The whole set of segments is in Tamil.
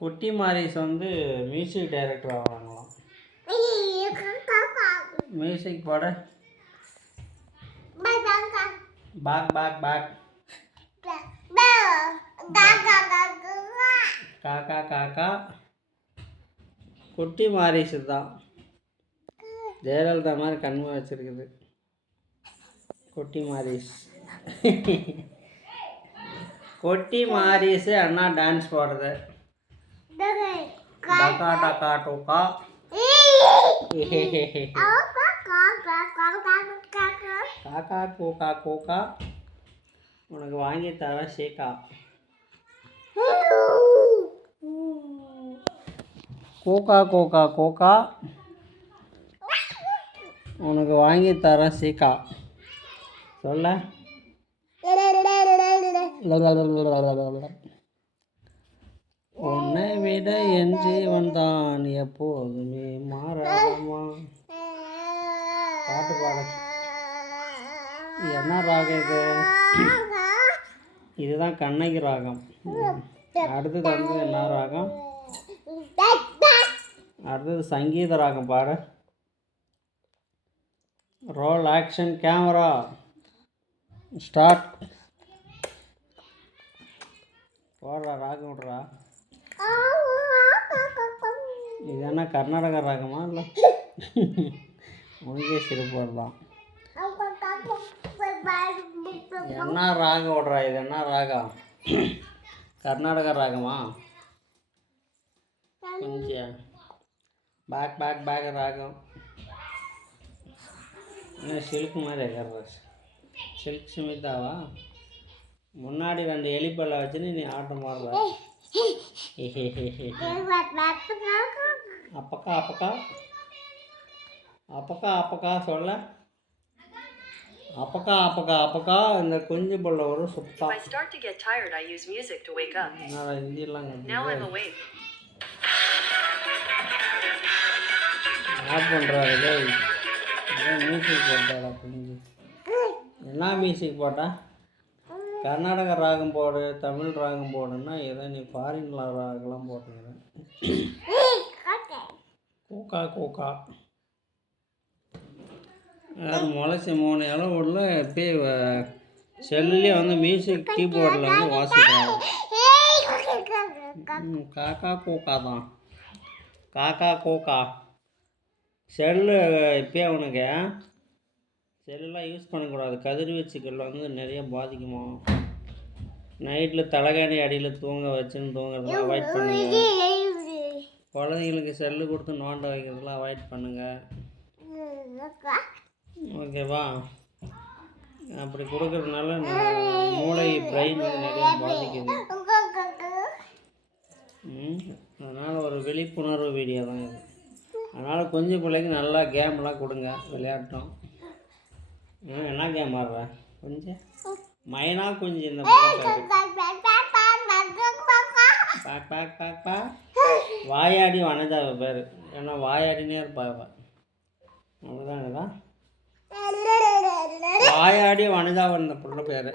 குட்டி மாரிஸ் வந்து மியூசிக் டைரக்டர் ஆகிறாங்களாம் மியூசிக் பாட. பேக் பேக் பேக் காக்கா காக்கா குட்டி மாரிசு தான். ஜெயலலிதா மாதிரி கண்மை வச்சிருக்குது. குட்டி மாரிஸ். குட்டி மாரிஸு அண்ணா டான்ஸ் பாடுறது டக்கா டக்கா டோக்கா காக்கா கோக்கா கோக்கா உனக்கு வாங்கி தரேன் ஷேக்கா கோக்கா கோக்கா கோக்கா உனக்கு வாங்கி தரேன் சீக்கா சொல்ல உன்னை விட என் ஜீவன் தான் எப்போதுமே மாறாமா பாட்டு பாட. என்ன ராகம் இது? இதுதான் கண்ணகி ராகம். அடுத்தது வந்து என்ன ராகம்? அடுத்தது சங்கீத ராகம் பாட. ரோல் ஆக்ஷன் கேமரா ஸ்டார்ட் போடுறா ராகம் விட்றா. இது என்ன கர்நாடக ராகமா இல்லை? உனக்கே சிரிப்பு வருதான் என்ன ராகம் ஓடுறா? இது என்ன ராகம்? கர்நாடக ராகமா? கொஞ்சம் பேக் பேக் பேக் ராகம். சில்க் மாதிரி இருக்கிற சில்க் சுமிதாவா? முன்னாடி ரெண்டு எலிப்பல்ல வச்சுன்னு நீ ஆட்டம் பாடுற அப்பக்கா அப்பக்கா. அப்பக்கா அப்பக்கா சொல்ல. அப்பக்கா அப்பக்கா அப்பக்கா. இந்த குஞ்சு புள்ள ஒரு சுத்தா I start to get tired, I use music to wake up. என்னடா ஹிந்தியெல்லாம் Now I'm கற்றுக்கிட்டு awake. ஆட் பண்ணுறாரு டேய். மியூசிக் போட்டாடா குஞ்சு? என்ன மியூசிக் போட்டா? கர்நாடக ராகம் போடு தமிழ் ராகம் போடுன்னா ஏதோ நீ ஃபாரின்ல ராகலாம் போட்டுக்கிறேன் கூக்கா கூக்கா. அது முளைச்சி மூணு அளவுல உள்ள செல்லுலேயே வந்து மியூசிக் கீபோர்டில் வந்து வாசிக்கிறாங்க. காக்கா கூக்கா தான். காக்கா கூக்கா. செல்லு இப்பயே உனக்கு செல்லாம் யூஸ் பண்ணக்கூடாது. கதிர்வீச்சுகள் வந்து நிறைய பாதிக்குமா? நைட்டில் தலைகாணி அடியில் தூங்க வச்சுன்னு தூங்குறதெல்லாம் அவாய்ட் பண்ணுங்க. குழந்தைங்களுக்கு செல்லு கொடுத்து நோண்ட வைக்கிறதெல்லாம் அவாய்ட் பண்ணுங்க. ஓகேவா அப்படி கொடுக்கறதுனால மூளை பிரெயின் வந்து நிறைய பாதிக்குது. அதனால் ஒரு விழிப்புணர்வு வீடியோ தான் இது. அதனால் கொஞ்சம் பிள்ளைக்கு நல்லா கேம்லாம் கொடுங்க. விளையாட்டும். என்ன கேம் ஆடுற கொஞ்சம் மைனா குஞ்சு இந்த பாக் பாக் பாக் பாக் வாயாடி வனஜா அவ பேர் ஏன்னா வாயாடினே இருப்பா அவ அவ்வளோதானதா வாயாடி வனஜா வந்த புள்ள பேர்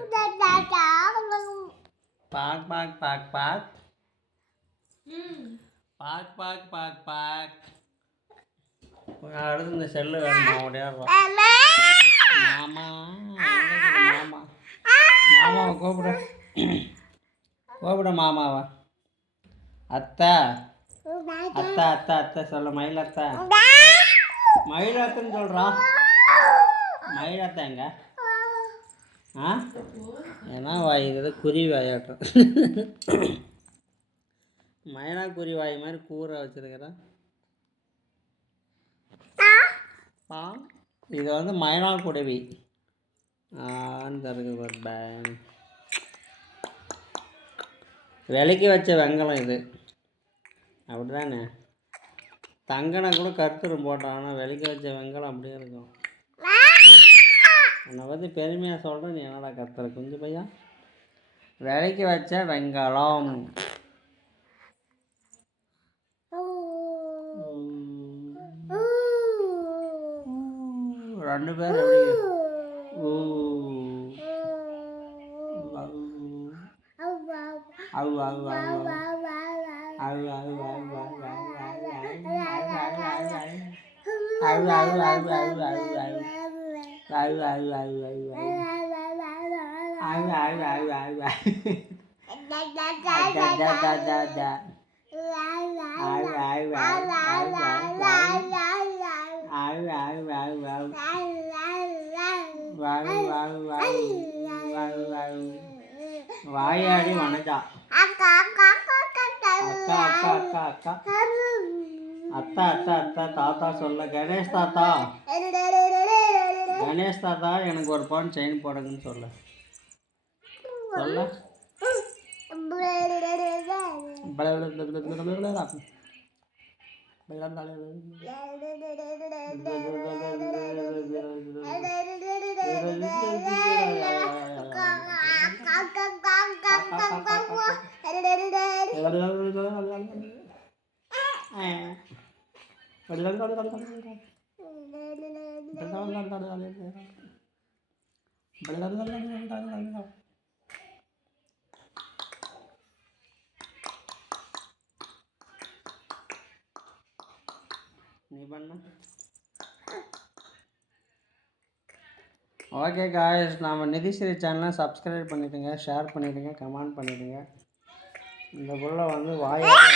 பாக் பாக் பாக் பாக் பாக் பாக் பாக் பாக் அடுத்து இந்த செல்லு வேணுமா ஓடியாடுறோம் மாமா எங்க இருக்குது மாமா மாமாவை கூப்பிடு கூப்பிடு மாமாவா? அத்தை. அத்தா அத்தை அத்தை சொல்ல மயில் அத்தை. சொல்கிறான் மயில் எங்க? ஆ? ஏன்னா வாய் இது குருவி வாயாட்டம் மயிலா குருவி வாய் மாதிரி கூரை வச்சிருக்கிறேன் ஆ இது வந்து மைனா குருவி. ஆன்னு ஒரு பேங் விலைக்கு வச்ச வெங்கலம் இது. அப்படி தானே தங்கனை கூட கருத்துரும் போட்டான் ஆனால் விலைக்கு வச்ச வெங்கலம் அப்படியே இருக்கும். உன்னை பற்றி பெருமையாக சொல்கிறேன் நீ என்னடா கத்துற குஞ்சு பையன்? விலைக்கு வச்ச வெங்கலம். ừ ừ ừ ừ ừ Wow, wow, wow. வாயாடி வனஜா அக்கா அக்கா அக்கா அக்கா அத்தா அத்தா அத்தா தாத்தா சொல்ல கணேஷ் தாத்தா கணேஷ் தாத்தா எனக்கு ஒரு பவுன் செயின் போடுங்கன்னு சொல்ல. சொல்ல. நீ பண்ண ஓகே காய்ஸ் நம்ம நிதிஸ்ரீ சேனலை சப்ஸ்கிரைப் பண்ணிவிடுங்க ஷேர் பண்ணிவிடுங்க கமெண்ட் பண்ணிவிடுங்க இந்த புள்ள வந்து வாயாடி